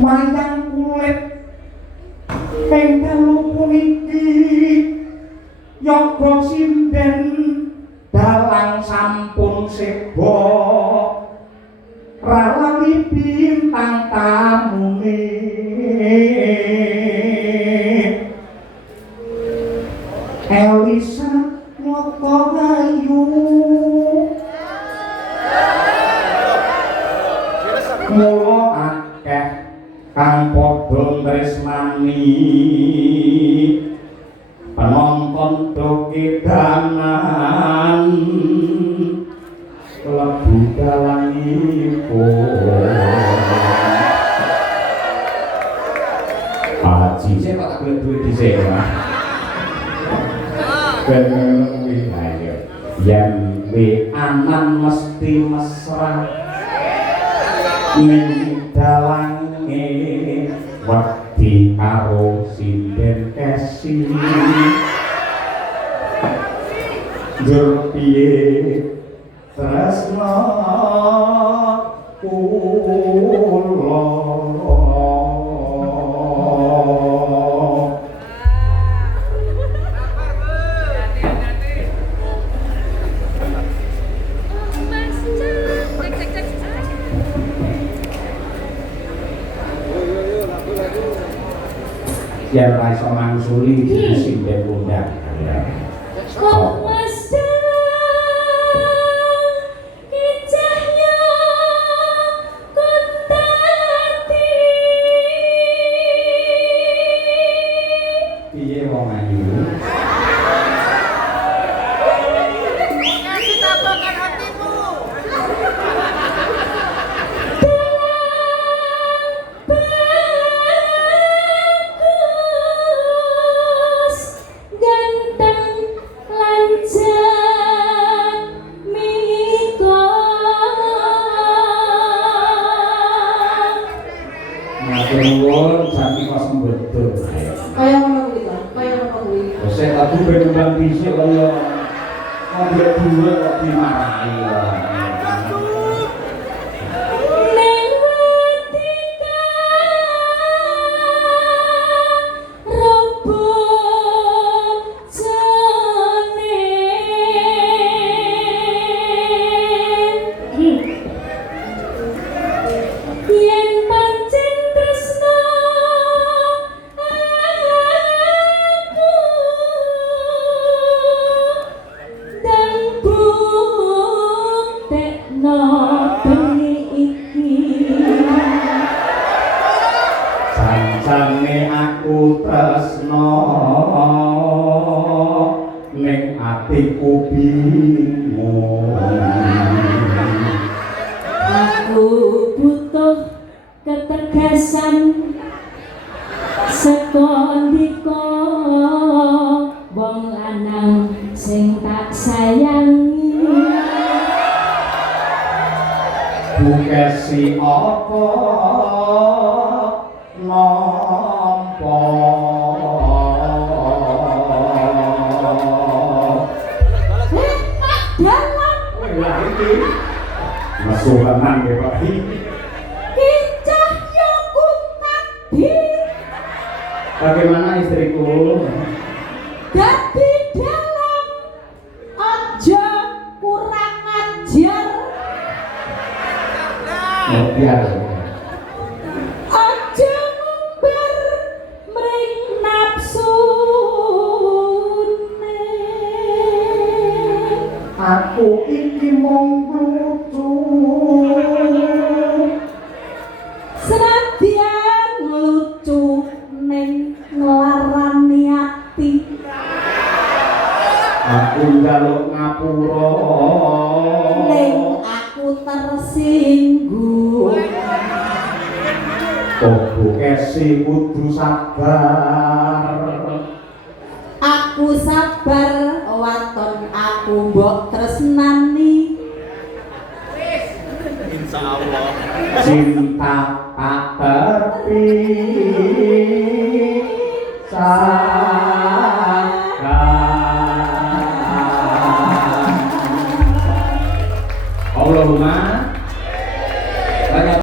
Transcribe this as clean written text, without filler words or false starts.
wayang kulit ing dalu puniki yoga sinden dalang sampun sebo ralami bintang tamune Elisa nyoko ayu mula akeh kang padha tresnani penonton dokedanan klebu dalangipun Haji saya kok tak boleh duit dhisik ben kuwi ayo yen we anan mesti mesra ning dalange wedi karo sinden kesi njur piye tresna kula yang rasa mangsuli di sinden bunda kok mesra kicahnya kontati piye wong ayu kasih tabakan hatimu Nuwun jati kos mboten. kaya ngono kuwi ta kaya ngono kuwi Saya tadi ben dhisik kaya ngombe dhuwit kok dimarahi. Sancane aku tresno ning atiku bingung aku butuh ketegasan saka ndika wong lanang sing tak sayangi bukesi apa nampa dalam masuk tenang ya Pak kicah yoku tadi bagaimana istriku dadi dalam aja kurang ajar biar aja ngumbar mring nafsune aku iki mung lucu senadyan lucu ning nglarani ati aku njaluk ngapura ning aku tersinggung oh bukesi kudu sabar aku sabar waton aku mbok tresnani insyaallah cinta tak tepi